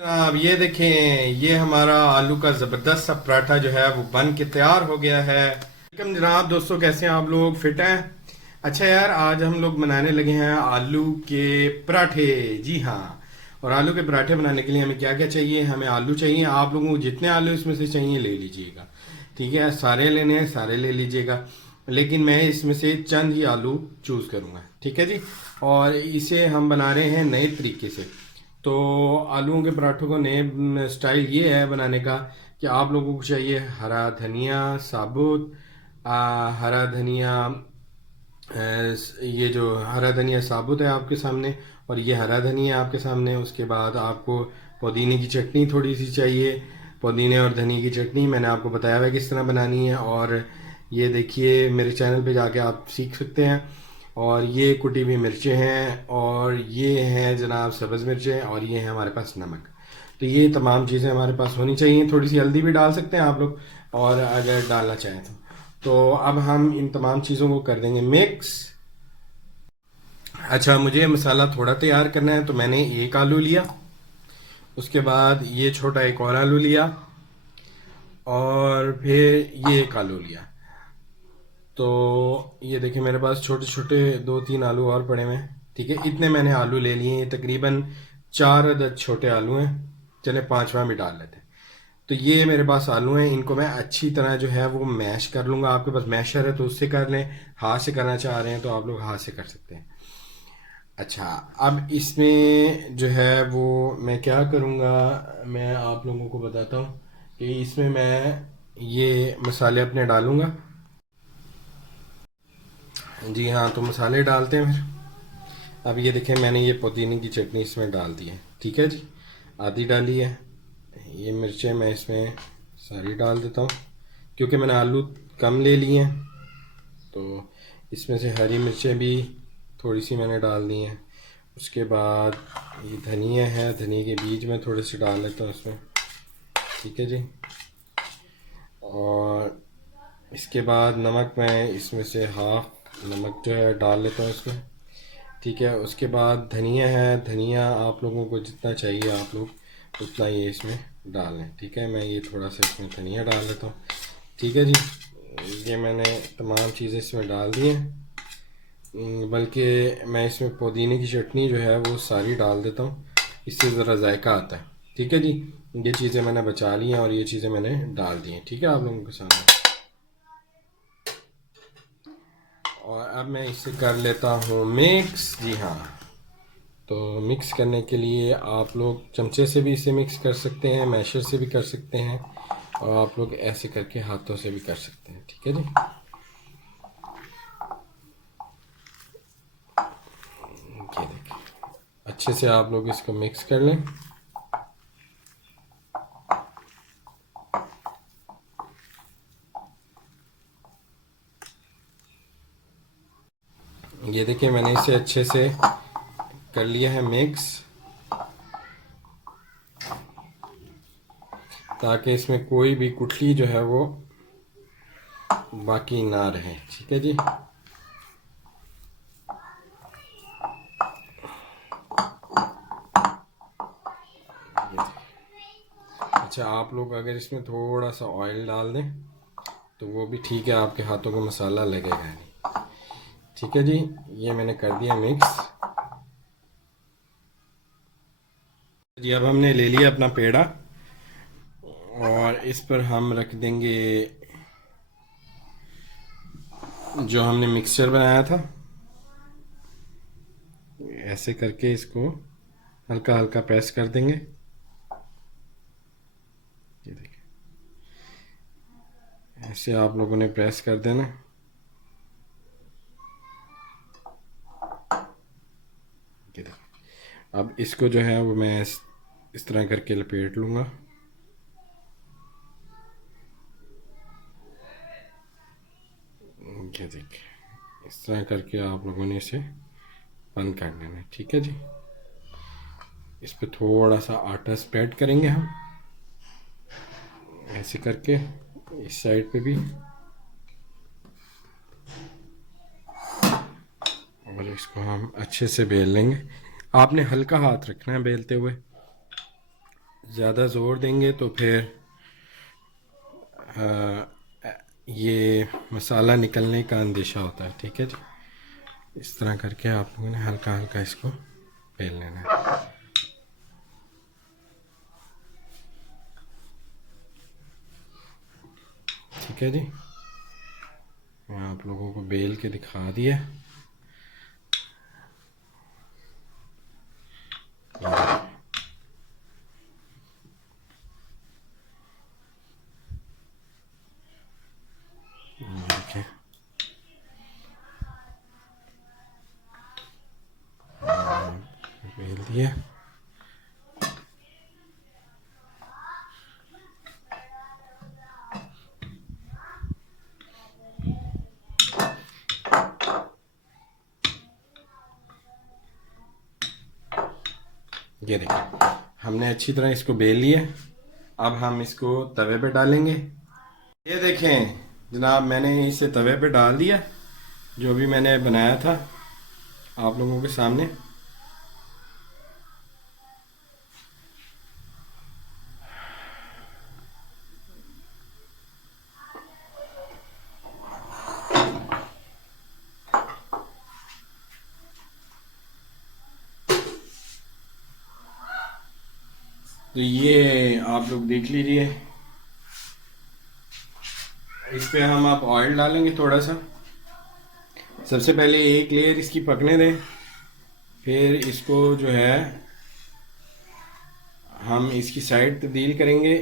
अब ये देखें, ये हमारा आलू का ज़बरदस्त सा पराठा जो है वो बन के तैयार हो गया है। वेलकम जनाब, दोस्तों कैसे हैं आप लोग? फिट हैं? अच्छा यार, आज हम लोग बनाने लगे हैं आलू के पराठे। जी हाँ। और आलू के पराठे बनाने के लिए हमें क्या क्या चाहिए? हमें आलू चाहिए। आप लोगों को जितने आलू इसमें से चाहिए ले लीजिएगा। ठीक है, सारे लेने हैं, सारे ले लीजिएगा। लेकिन मैं इसमें से चंद ही आलू चूज़ करूँगा। ठीक है जी। और इसे हम बना रहे हैं नए तरीके से। तो आलूओं के पराठों को नए स्टाइल ये है बनाने का कि आप लोगों को चाहिए हरा धनिया साबुत। हरा धनिया, ये जो हरा धनिया साबुत है आपके सामने, और ये हरा धनिया आपके सामने। उसके बाद आपको पुदीने की चटनी थोड़ी सी चाहिए। पुदीने और धनिया की चटनी मैंने आपको बताया हुआ है किस तरह बनानी है, और ये देखिए मेरे चैनल पे जाके आप सीख सकते हैं। और ये कुटी हुई मिर्चें हैं, और ये हैं जनाब सब्ज़ मिर्चें, और ये है हमारे पास नमक। तो ये तमाम चीज़ें हमारे पास होनी चाहिए। थोड़ी सी हल्दी भी डाल सकते हैं आप लोग, और अगर डालना चाहें तो अब हम इन तमाम चीज़ों को कर देंगे मिक्स। अच्छा, मुझे मसाला थोड़ा तैयार करना है, तो मैंने एक आलू लिया। उसके बाद ये छोटा एक और आलू लिया, और फिर ये एक आलू लिया। तो ये देखिए मेरे पास छोटे छोटे दो तीन आलू और पड़े हुए हैं। ठीक है, इतने मैंने आलू ले लिए हैं। तकरीबन 4 अदद छोटे आलू हैं। चले पांचवा भी डाल लेते हैं। तो ये मेरे पास आलू हैं, इनको मैं अच्छी तरह जो है वो मैश कर लूँगा। आपके पास मैशर है तो उससे कर लें, हाथ से करना चाह रहे हैं तो आप लोग हाथ से कर सकते हैं। अच्छा, अब इसमें जो है वो मैं क्या करूँगा, मैं आप लोगों को बताता हूँ कि इसमें मैं ये मसाले अपने डालूँगा। जी हाँ, तो मसाले डालते हैं फिर। अब ये देखें, मैंने ये पुदीने की चटनी इसमें डाल दी है। ठीक है जी, आधी डाली है। ये मिर्चें मैं इसमें सारी डाल देता हूँ, क्योंकि मैंने आलू कम ले लिए हैं। तो इसमें से हरी मिर्चें भी थोड़ी सी मैंने डाल दी हैं। उसके बाद ये धनिया है, धनिया के बीज मैं थोड़े से डाल लेता हूँ इसमें। ठीक है जी। और इसके बाद नमक मैं इसमें से हाफ नमक जो है डाल लेता हूँ इसमें। ठीक है, उसके बाद धनिया है, धनिया आप लोगों को जितना चाहिए आप लोग उतना ये इसमें डाल लें। ठीक है, मैं ये थोड़ा सा इसमें धनिया डाल लेता हूँ। ठीक है जी। ये मैंने तमाम चीज़ें इसमें डाल दी हैं। बल्कि मैं इसमें पुदीने की चटनी जो है वो सारी डाल देता हूँ, इससे ज़रा जायका आता है। ठीक है जी। ये चीज़ें मैंने बचा ली हैं, और ये चीज़ें मैंने डाल दी हैं। ठीक है, आप लोगों के सामने। और अब मैं इसे कर लेता हूँ मिक्स। जी हाँ। तो मिक्स करने के लिए आप लोग चमचे से भी इसे मिक्स कर सकते हैं, मैशर से भी कर सकते हैं, और आप लोग ऐसे करके हाथों से भी कर सकते हैं। ठीक है जी। ये देखिए, अच्छे से आप लोग इसको मिक्स कर लें। ये देखिए मैंने इसे अच्छे से कर लिया है मिक्स, ताकि इसमें कोई भी गुठली जो है वो बाकी ना रहे। ठीक है जी। अच्छा, आप लोग अगर इसमें थोड़ा सा ऑयल डाल दें तो वो भी ठीक है, आपके हाथों को मसाला लगेगा नहीं। ठीक है जी। ये मैंने कर दिया मिक्स। जी, अब हमने ले लिया अपना पेड़ा, और इस पर हम रख देंगे जो हमने मिक्सचर बनाया था। ऐसे करके इसको हल्का हल्का प्रेस कर देंगे। ये देखिए, ऐसे आप लोगों ने प्रेस कर देना। ये देखिए, अब इसको जो है वो मैं इस तरह करके लपेट लूँगा। ये देखिए, इस तरह करके आप लोगों ने इसे बंद कर देना है। ठीक है जी। इस पे थोड़ा सा आटा स्प्रेड करेंगे हम, ऐसे करके इस साइड पे भी, और इसको हम अच्छे से बेल लेंगे। आपने हल्का हाथ रखना है बेलते हुए। ज़्यादा ज़ोर देंगे तो फिर ये मसाला निकलने का अंदेशा होता है। ठीक है जी, इस तरह करके आप लोगों ने हल्का हल्का इसको बेल लेना है। ठीक है जी, मैं आप लोगों को बेल के दिखा दिया। देखिए, बेल दिया। ये देखिए, हमने अच्छी तरह इसको बेल लिया। अब हम इसको तवे पे डालेंगे। ये देखें जनाब, मैंने इसे तवे पे डाल दिया, जो भी मैंने बनाया था आप लोगों के सामने। तो ये आप लोग देख लीजिए। इस पे हम आप ऑयल डालेंगे थोड़ा सा। सबसे पहले एक लेयर इसकी पकने दें, फिर इसको जो है हम इसकी साइड तब्दील करेंगे,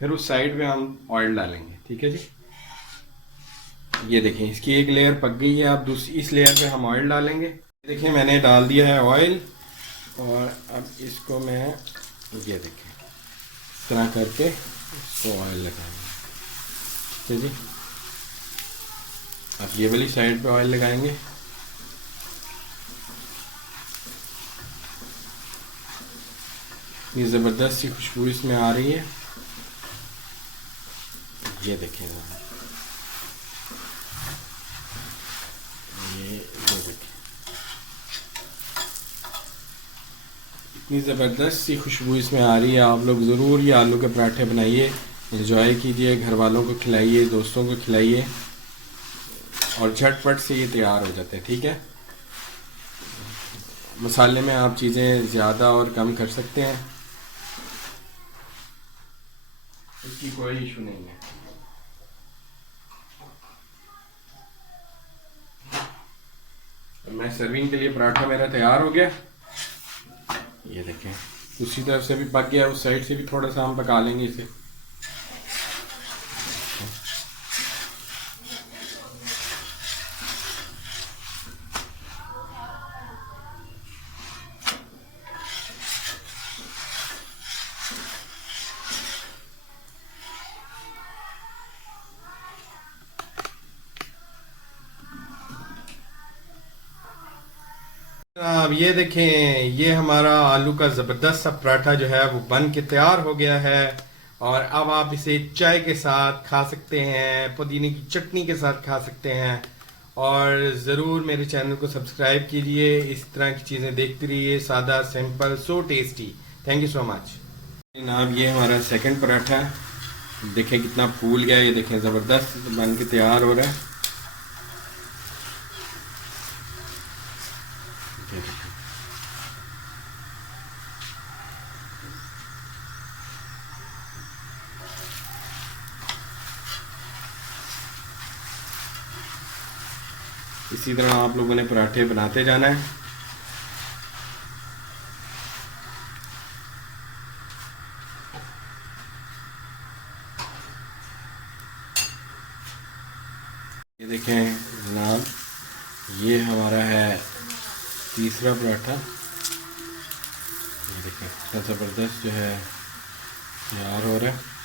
फिर उस साइड पे हम ऑयल डालेंगे। ठीक है जी, ये देखें इसकी एक लेयर पक गई है। अब दूसरी इस लेयर पे हम ऑयल डालेंगे। देखिए मैंने डाल दिया है ऑयल, और अब इसको मैं ये देखें इस तरह करके इसको ऑयल लगाएंगे। ठीक है जी, अब ये वाली साइड पे ऑयल लगाएंगे। ये ज़बरदस्त सी खुशबू इसमें आ रही है। ये देखें ये देखें, इतनी ज़बरदस्त सी खुशबू इसमें आ रही है। आप लोग ज़रूर ये आलू के पराठे बनाइए, एंजॉय कीजिए, घर वालों को खिलाइए, दोस्तों को खिलाइए, और झटपट से ये तैयार हो जाते हैं। ठीक है, मसाले में आप चीज़ें ज़्यादा और कम कर सकते हैं, इसकी कोई इशू नहीं है। मैं सर्विंग के लिए पराठा मेरा तैयार हो गया। ये देखें दूसरी तरफ से भी पक गया, उस साइड से भी थोड़ा सा हम पका लेंगे इसे। अब ये देखें, ये हमारा आलू का ज़बरदस्त सा पराठा जो है वो बन के तैयार हो गया है। और अब आप इसे चाय के साथ खा सकते हैं, पुदीने की चटनी के साथ खा सकते हैं। और ज़रूर मेरे चैनल को सब्सक्राइब कीजिए, इस तरह की चीज़ें देखते रहिए, सादा simple so tasty. Thank you so much जनाब। ये हमारा सेकंड पराठा है, देखें कितना फूल गया, ये देखें ज़बरदस्त बन के तैयार हो रहा है। इसी तरह आप लोगों ने पराठे बनाते जाना है। ये देखें जनाब, ये हमारा है तीसरा पराठा। ये देखें कितना ज़बरदस्त जो है तैयार हो रहा है।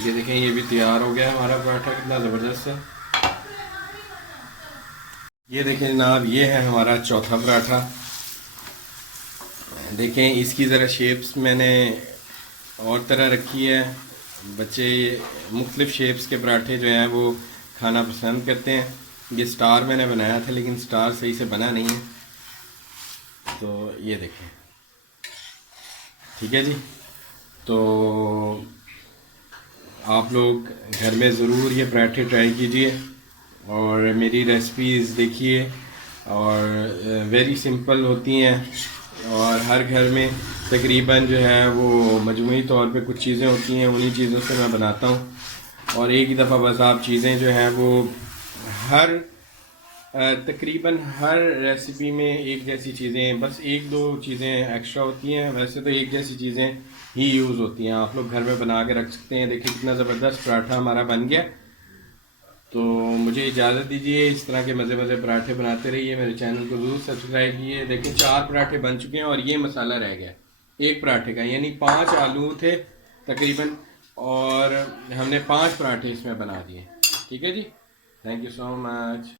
ये देखें, ये भी तैयार हो गया हमारा पराठा, कितना ज़बरदस्त है। ये देखें जनाब, ये है हमारा चौथा पराठा। देखें इसकी ज़रा शेप्स मैंने और तरह रखी है। बच्चे मुख्तलिफ शेप्स के पराठे जो हैं वो खाना पसंद करते हैं। ये स्टार मैंने बनाया था लेकिन स्टार सही से बना नहीं है, तो ये देखें, ठीक है जी। तो आप लोग घर में ज़रूर ये पराठे ट्राई कीजिए और मेरी रेसिपीज़ देखिए, और वेरी सिंपल होती हैं और हर घर में तकरीबन जो है वो मजमूई तौर पे कुछ चीज़ें होती हैं, उन्हीं चीज़ों से मैं बनाता हूँ। और एक ही दफ़ा बस आप चीज़ें जो हैं वो हर तकरीबन हर रेसिपी में एक जैसी चीज़ें, बस एक दो चीज़ें एक्स्ट्रा होती हैं, वैसे तो एक जैसी चीज़ें ही यूज़ होती हैं। आप लोग घर में बना के रख सकते हैं। देखिए कितना ज़बरदस्त पराठा हमारा बन गया। तो मुझे इजाज़त दीजिए, इस तरह के मज़े मज़े पराठे बनाते रहिए। मेरे चैनल को ज़रूर सब्सक्राइब कीजिए। देखिए 4 पराठे बन चुके हैं और ये मसाला रह गया एक पराठे का, यानी 5 आलू थे तकरीबन और हमने 5 पराठे इसमें बना दिए। ठीक है जी, थैंक यू सो मच।